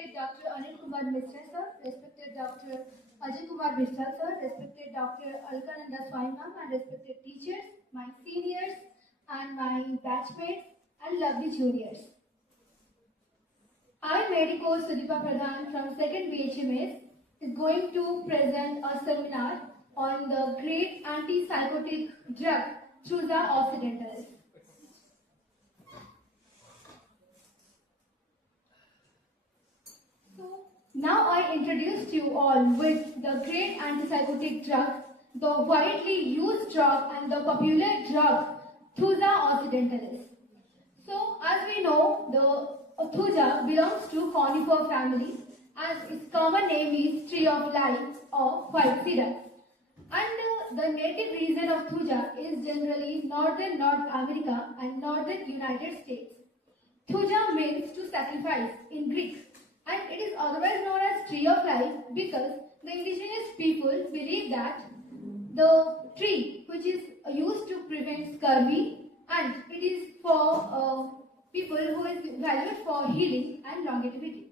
respected Dr. Anil Kumar Mishra sir, respected Dr. Ajay Kumar Mishra sir, respected Dr. Alkananda Swaimam, and respected teachers, my seniors and my batchmates and lovely juniors. I, Medico Sudipa Pradhan from 2nd BHMS, is going to present a seminar on the great antipsychotic drug Thuja Occidentalis. So now I introduced you all with the great antipsychotic drug, the widely used drug and the popular drug Thuja Occidentalis. So as we know, the Thuja belongs to conifer family, as its common name is tree of life or white cedar. And the native region of Thuja is generally northern North America and northern United States. Thuja means to sacrifice in Greek, and it is otherwise known as tree of life because the indigenous people believe that the tree which is used to prevent scurvy, and it is for people who is valued for healing and longevity.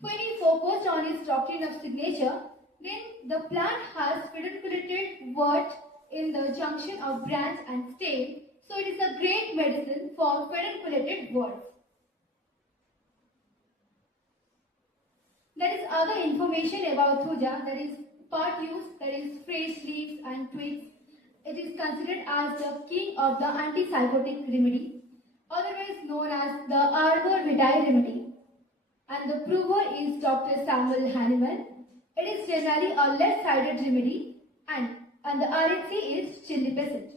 When he focused on his doctrine of signature, then the plant has pedunculated wort in the junction of branch and stem, so it is a great medicine for pedunculated warts. There is other information about Thuja, that is part use, that is fresh leaves and twigs. It is considered as the king of the antipsychotic remedy, otherwise known as the arbor vitae remedy. And the prover is Dr. Samuel Hahnemann. It is generally a left-sided remedy, and the RHC is chili peasant.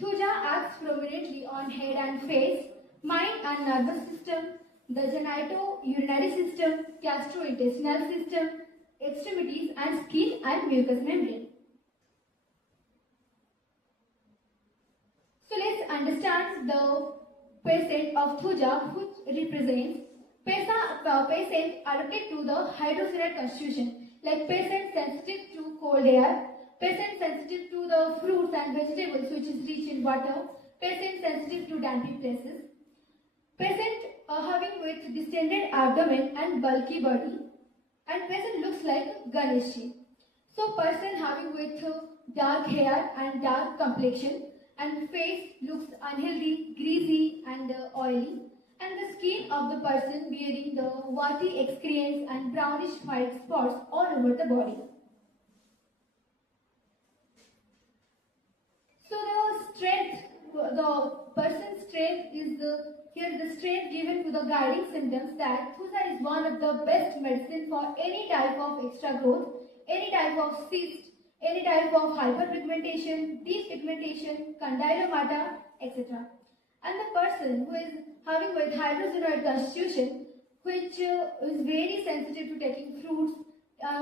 Thuja acts prominently on head and face, mind and nervous system, the genito-urinary system, gastrointestinal system, extremities and skin and mucous membrane. So let's understand the patient of Thuja, which represents patient adapted to the hydroceroid constitution, like patient sensitive to cold air, patient sensitive to the fruits and vegetables which is rich in water, patient sensitive to dampy places, patient having with distended abdomen and bulky body, and patient looks like Ganeshi. So person having with dark hair and dark complexion, and face looks unhealthy, greasy and oily, and the skin of the person bearing the warty excrescence and brownish white spots all over the body. So the person's strength is the strength given to the guiding symptoms that Thuja is one of the best medicine for any type of extra growth, any type of cyst, any type of hyperpigmentation, deep pigmentation, condylomata, etc. And the person who is having with hydroceroid constitution, which is very sensitive to taking fruits,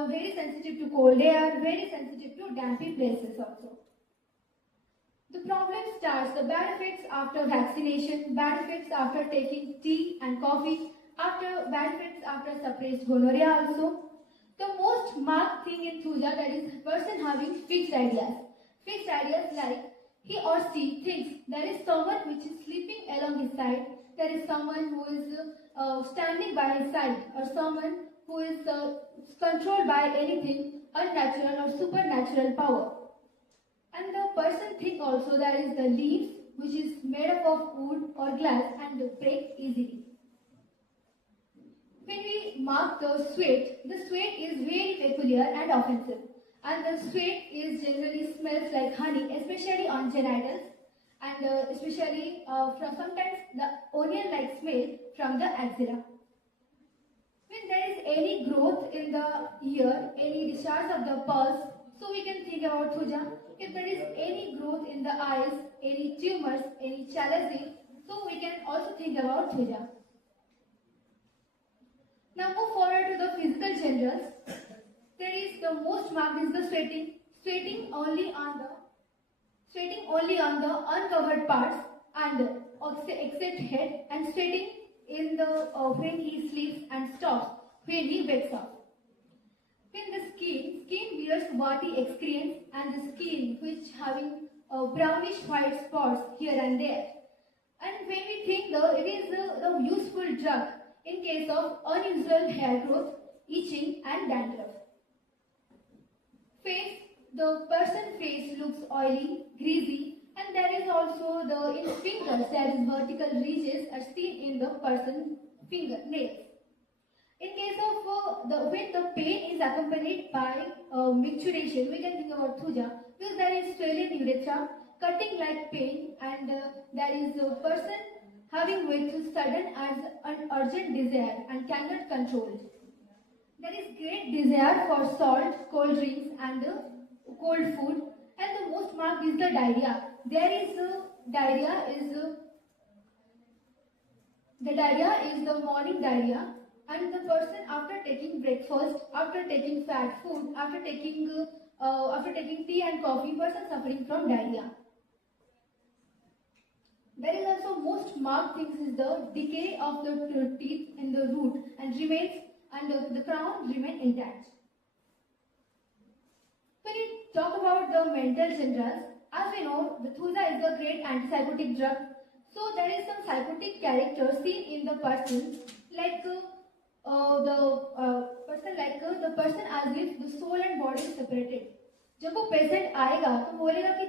very sensitive to cold air, very sensitive to dampy places also. The problem starts, the bad effects after vaccination, bad effects after taking tea and coffee, bad effects after suppressed gonorrhea also. The most marked thing in Thuja, that is person having fixed ideas. Fixed ideas like he or she thinks there is someone which is sleeping along his side, there is someone who is standing by his side, or someone who is controlled by anything unnatural or supernatural power. And the person thinks also there is the leaves which is made up of wood or glass and break easily. When we mark the sweat is very peculiar and offensive. And the sweat is generally smells like honey, especially on genitals, and especially from sometimes the onion-like smell from the axilla. When there is any growth in the ear, any discharge of the pulse, so we can think about Thuja. If there is any growth in the eyes, any tumors, any chalazion, so we can also think about Thuja. Now move forward to the physical generals. There is the most marked is the sweating only on the uncovered parts and except head, and sweating in the when he sleeps and stops when he wakes up. When the skin bears warty excrescence, and the skin which having brownish white spots here and there. And when we think it is the useful drug in case of unusual hair growth, itching and dandruff. Face, the person's face looks oily, greasy, and there is also in fingers there is vertical ridges are seen in the person's fingernails. In case of when the pain is accompanied by micturition, we can think about Thuja, because there is swelling urethra, cutting like pain, and there is a person having with sudden and urgent desire and cannot control it. There is great desire for salt, cold drinks, and cold food, and the most marked is the diarrhea. There is diarrhea is the diarrhea is the morning diarrhea, and the person after taking breakfast, after taking fat food, after taking tea and coffee, person suffering from diarrhea. There is also most marked things is the decay of the teeth in the root and remains and the crown remain intact. When we talk about the mental generals, as we know, the Thuja is a great antipsychotic drug. So there is some psychotic character seen in the person, like the person as if the soul and body is separated. जब वो patient आएगा तो बोलेगा कि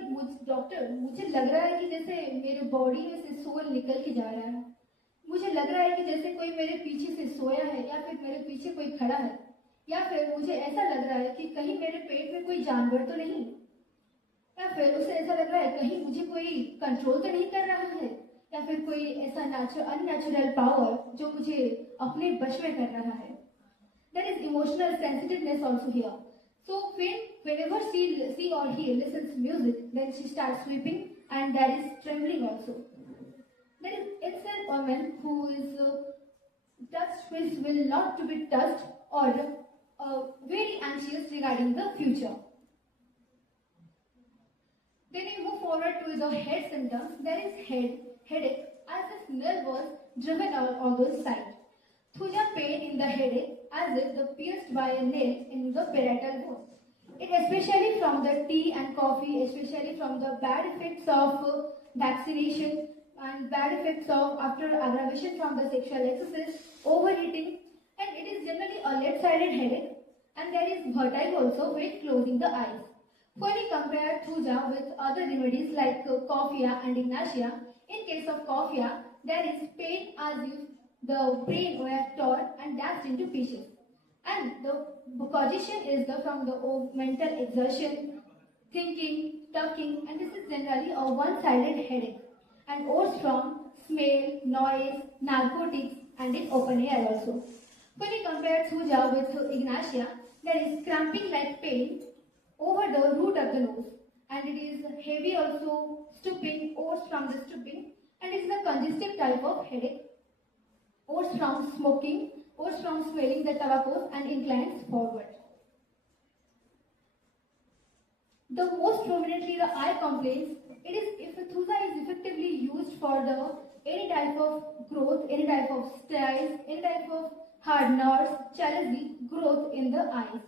doctor मुझे लग रहा है कि जैसे मेरे बॉडी में से सोल निकल के जा रहा है, मुझे लग रहा है कि जैसे कोई मेरे पीछे से सोया है या फिर मेरे पीछे कोई खड़ा है, या फिर मुझे ऐसा लग रहा है कि कहीं मेरे पेट में कोई जानवर तो नहीं, या फिर उसे ऐसा लग रहा है कहीं मुझे कोई कंट्रोल तो नहीं कर रहा है, या फिर कोई ऐसा अननेचुरल पावर जो मुझे अपने वश में कर रहा है. There is emotional sensitiveness also here. So whenever she or he listens music, then she starts weeping, and there is trembling also. There is innocent woman who is touched which will not to be touched, or very anxious regarding the future. Then we move forward to the head symptoms. There is headache, as if nerve was driven on the side. Thuja pain in the headache, as if the pierced by a nail in the parietal bone. It especially from the tea and coffee, especially from the bad effects of vaccination and bad effects of after aggravation from the sexual excesses, overheating, and it is generally a left-sided headache, and there is vertigo also when closing the eyes. When we compare Thuja with other remedies like coffea and ignatia, in case of coffea, there is pain as if the brain were torn and dashed into pieces. And the cognition is from the mental exertion, thinking, talking, and this is generally a one-sided headache. And oats from smell, noise, narcotics, and in open air also. When we compare Thuja with ignatia, there is cramping like pain over the root of the nose, and it is heavy also, stooping, oats from the stooping, and it is a congestive type of headache. Oats from smoking, oats from smelling the tobacco and inclines forward. The most prominently the eye complaints, it is if Thuja is effectively used for any type of growth, any type of styles, any type of hardeners, chalazi, growth in the eyes.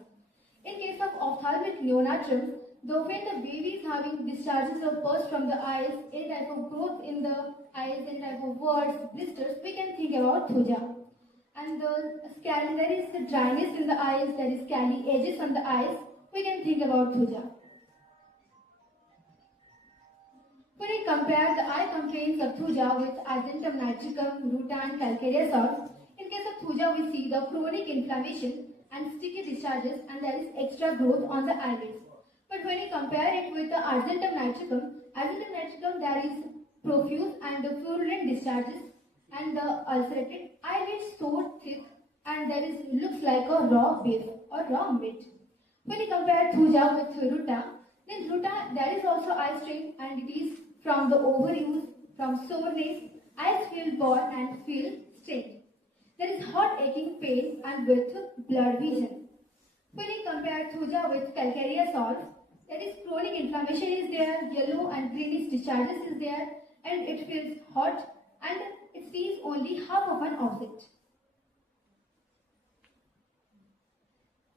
In case of ophthalmic neonatrums, when the baby is having discharges of pus from the eyes, any type of growth in the eyes, any type of warts, blisters, we can think about Thuja. And there is the dryness in the eyes, there is scaly edges on the eyes, we can think about Thuja. When we compare the eye complaints of Thuja with Argentum nitricum, ruta and calcareous salts, in case of Thuja we see the chronic inflammation and sticky discharges, and there is extra growth on the eyelids. But when we compare it with the Argentum nitricum there is profuse and the purulent discharges, and the ulcerated eyelids so thick, and there is looks like a raw beef or raw meat. When we compare Thuja with ruta, then ruta there is also eye strain, and it is from the overuse, from soreness, eyes feel bored and feel strained. There is hot aching pain and with blurred vision. When we compare Thuja with calcareous salts, there is chronic inflammation is there, yellow and greenish discharges is there, and it feels hot and it sees only half of an object.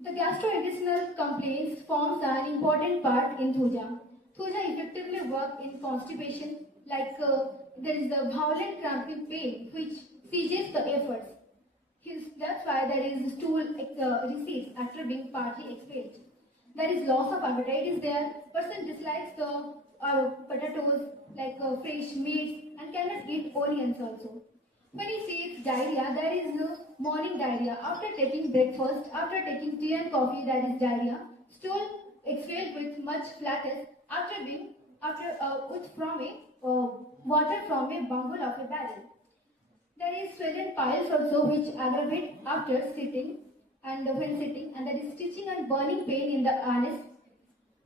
The gastrointestinal complaints forms an important part in Thuja. Thuja effectively works in constipation like there is the violent cramping pain which sieges the efforts. That's why there is stool receipts after being partly expelled. There is loss of appetite is there. Person dislikes the potatoes like fresh meats and cannot eat onions also. When he sees diarrhea, there is no morning diarrhea. After taking breakfast, after taking tea and coffee, there is diarrhea. Stool expelled with much flatus with from a water from a bunghole of a barrel. There is swollen piles also which aggravate after sitting and when sitting, and there is stitching and burning pain in the anus,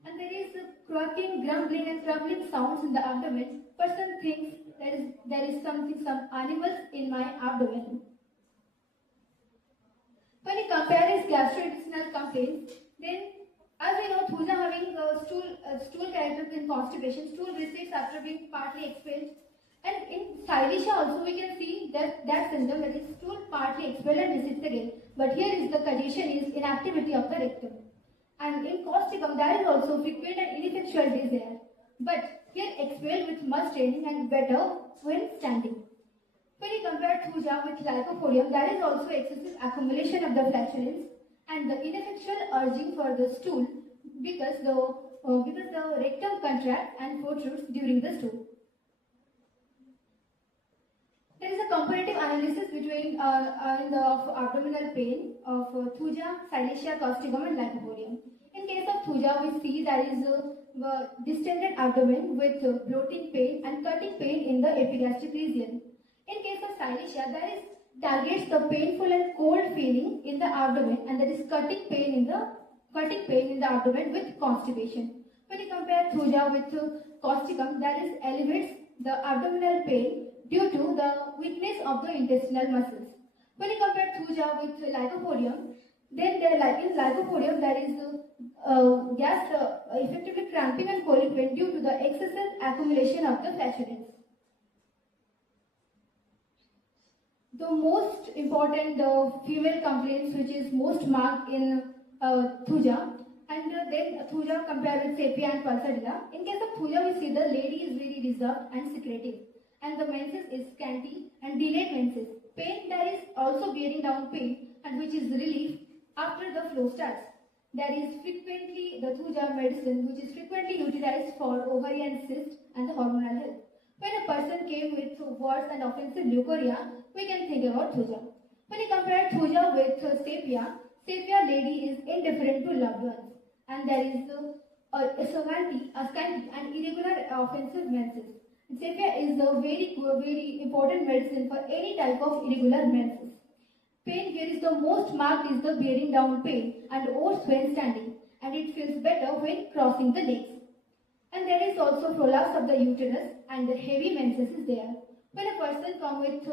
and there is croaking, grumbling and crumbling sounds in the abdomen. Person thinks there is some animals in my abdomen. When he compares gastrointestinal complaints, then as we know, Thuja having stool character in constipation, stool receipts after being partly expelled. And in Silesia also we can see that syndrome, that is stool partly expelled and receipts again. But here is the condition is inactivity of the rectum. And in causticum there is also frequent and ineffectual desire. But here expelled with much training and better when standing. When you compare Thuja with lycopodium, there is also excessive accumulation of the flatulence and the ineffectual urging for the stool because the rectum contracts and protrudes during the stool. There is a comparative analysis between of abdominal pain of Thuja, Silesia, causticum and lycopodium. In case of Thuja, we see there is a distended abdomen with bloating pain and cutting pain in the epigastric region. In case of Silesia, there is targets the painful and cold feeling in the abdomen, and there is cutting pain in the abdomen with constipation. When you compare Thuja with causticum, that is elevates the abdominal pain due to the weakness of the intestinal muscles. When you compare Thuja with lycopodium, then in lycopodium there is effectively cramping and colic pain due to the excessive accumulation of the flatulence. The most important female complaints which is most marked in Thuja, and then Thuja compared with Sepia and Pulsadilla. In case of Thuja, we see the lady is very reserved and secretive, and the menses is scanty and delayed menses. Pain, there is also bearing down pain, and which is relief after the flow starts. There is frequently the Thuja medicine which is frequently utilized for ovarian cyst and the hormonal health. When a person came with worse and offensive leukorrhea, we can think about Thuja. When you compare Thuja with Sepia, Sepia lady is indifferent to loved ones, and there is a scanty and irregular offensive menses. Sepia is a very important medicine for any type of irregular menses. Pain here is the most marked is the bearing down pain and oats when standing, and it feels better when crossing the legs. And there is also prolapse of the uterus and the heavy menses is there. When a person comes with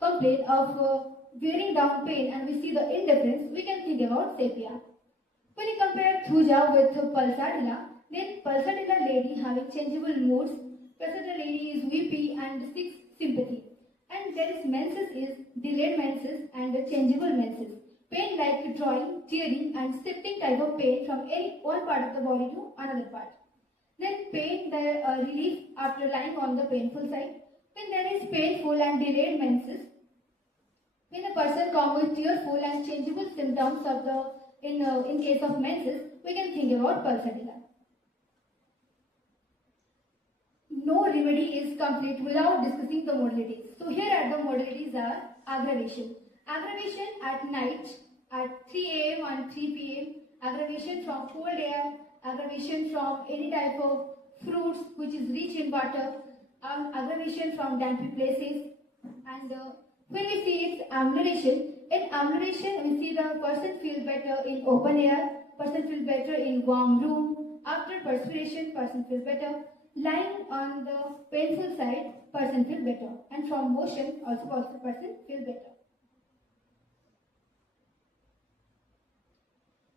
complaint of bearing down pain and we see the indifference, we can think about Sepia. When you compare Thuja with Pulsadilla, then Pulsadilla lady having changeable moods, Pulsadilla lady is weepy and seeks sympathy. And there is menses is delayed menses and changeable menses. Pain like drawing, tearing and shifting type of pain from any one part of the body to another part. Then pain, the relief after lying on the painful side. When there is painful and delayed menses, when a person comes with tearful and changeable symptoms of the in case of menses, we can think about Pulsadilla. No remedy is complete without discussing the modalities. So here are the modalities are aggravation. Aggravation at night at 3 a.m. and 3 p.m. Aggravation from cold air, aggravation from any type of fruits which is rich in water, aggravation from dampy places. And when we see its amelioration, in amelioration we see the person feel better in open air, person feel better in warm room, after perspiration person feel better, lying on the painful side person feel better, and from motion also person feel better.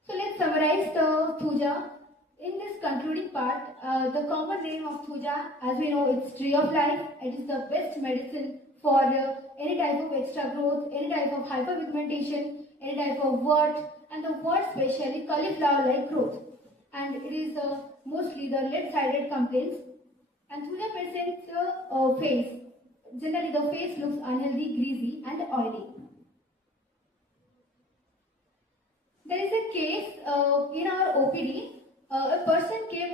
So let's summarize the Thuja. In this concluding part, the common name of Thuja, as we know, it's tree of life. It is the best medicine for any type of extra growth, any type of hyperpigmentation, any type of wart, and the wart especially cauliflower-like growth. And it is mostly the left-sided complaints. And Thuja presents a phase generally the face looks unhealthy, greasy and oily. There is a case in our OPD. A person came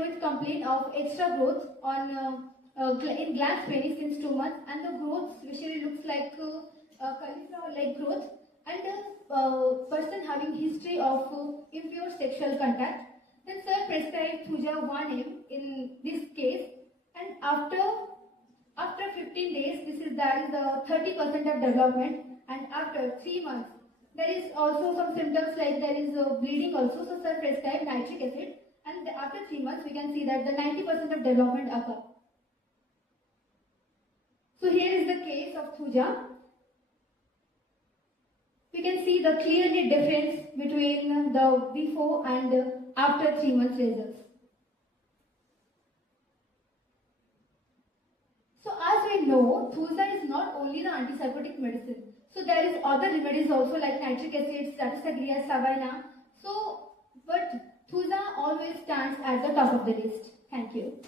with complaint of extra growth on in glans penis since 2 months, and the growth visually looks like cauliflower-like growth, and a person having history of impure sexual contact. Then sir prescribed Thuja 1M in this case, and after 15 days, there is a 30% of development, and after 3 months, there is also some symptoms like there is bleeding also. So sir prescribed nitric acid, and after 3 months, we can see that the 90% of development occur. So here is the case of Thuja. We can see the clearly difference between the before and after 3 months results. So as we know, Thuja is not only the antipsychotic medicine. So there is other remedies also like nitric acid, Staphylococca, Savina. So, but Thuja always stands at the top of the list. Thank you.